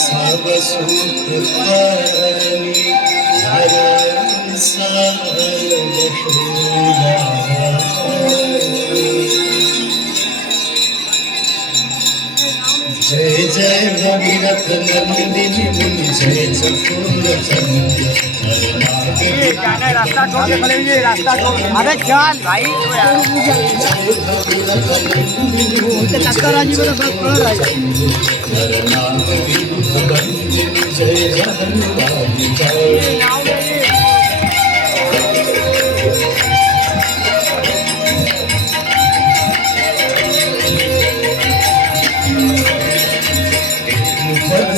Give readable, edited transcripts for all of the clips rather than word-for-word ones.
सब सुख करनी हर सर्वशूला। जय जय भगीरथ नंदिनी मुनि जय चकोर चंद्र रास्ता छोड़ के खड़े हुए, रास्ता छोड़। अबे चल भाई टक्कर आ जीवन सब कर रहा है। जय जय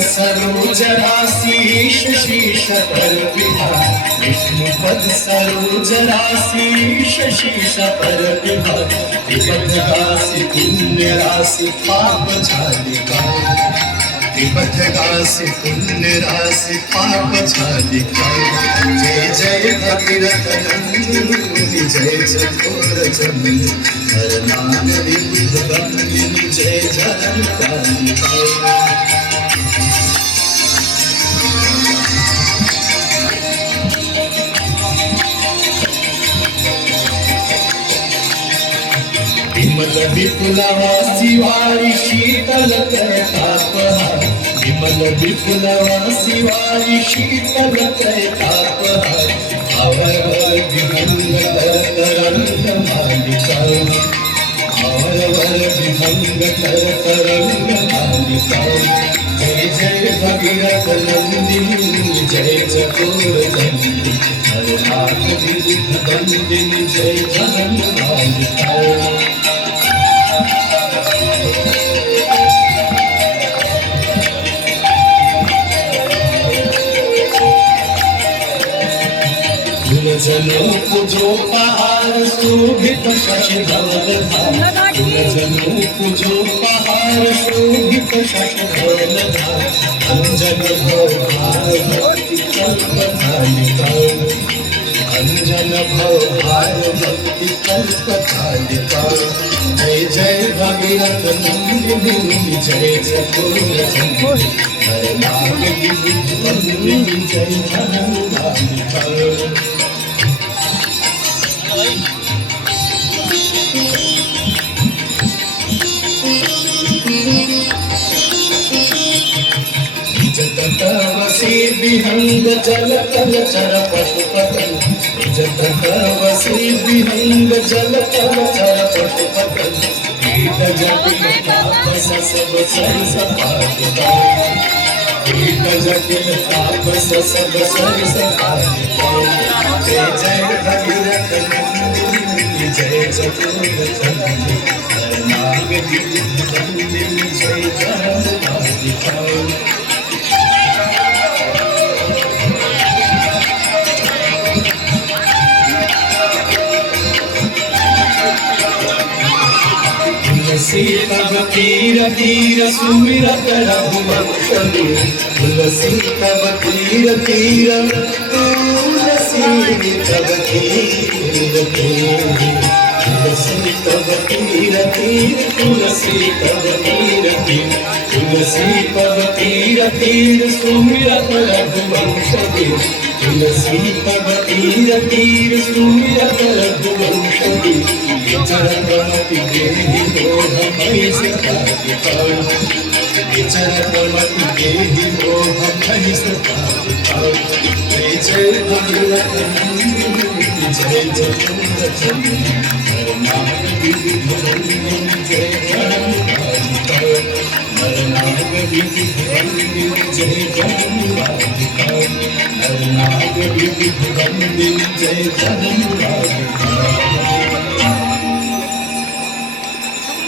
सरोज राशि शीश पर विहार। विष्णुपद सरोज राशि शीश पर विहार। विपद राशि पुण्य राशि पाप झालिका। विपद राशि पुण्य राशि पाप झालिका। जय जय भगीरथ नंदिनी जय चकोर चंद्र हर नाम विबुध बंदिनी जय जगन्नाथ। विमल विपुलवासी वारी शीतल तापहार। विमल विपुलवासी वारी शीतल तापहार। अवर विहंग तरंग मालिका। अवर विहंग तरंग मालिका। जय जय भगीरथ नंदिनी जय चकोर चंद्र हर नाथ विबुध बंदिनी जय जगन्नाथ। जनो पूजो पहाड़ शोभित शशि धवलधार। जनो पूजो पहाड़ शोभित शशि धवलधार। अंजन भवभार भक्ति कल्पतालिका। अंजन भवभार भक्ति कल्पतालिका। जय जय भगीरथ नंदिनी जय चकोर चंद्र हर नाम विबुध बंदिनी जय जगन्नाथ। जतवसी विहंग जल तल चर पशुपति। जतवसी विहंग जल तल चर पशुपति। कीट जटिल ताप सब सरस पावता। कीट जटिल ताप सब सरस पावता। जय जय भगीरथ नंदिनी जय चकोर चंद्र हर नाग विबुध बंदिनी जय जगन्नाथ। तुलसी तब तीर तीर सुमिरत रघुवंशनी। तुलसी तब तीर तीर तुलसी तब तीर तीर। तुलसी तब तीर तीर तुलसी तब तीर तीर। तुलसी तब तीर तीर सुमिरत रघुवंशनी। तुलसी तब तीर तीर सुमिरत रघुवंशनी। चरणमति देहि मोह मयि सतारिका। चरणमति देहि मोह मयि सतारिका। जय जय भगीरथ नंदिनी जय चकोर चंद्र हर नाम विबुध बंदिनी जय जगन्नाथ। हर नाम विबुध बंदिनी जय जगन्नाथ। हर नाम विबुध बंदिनी जय जगन्नाथ।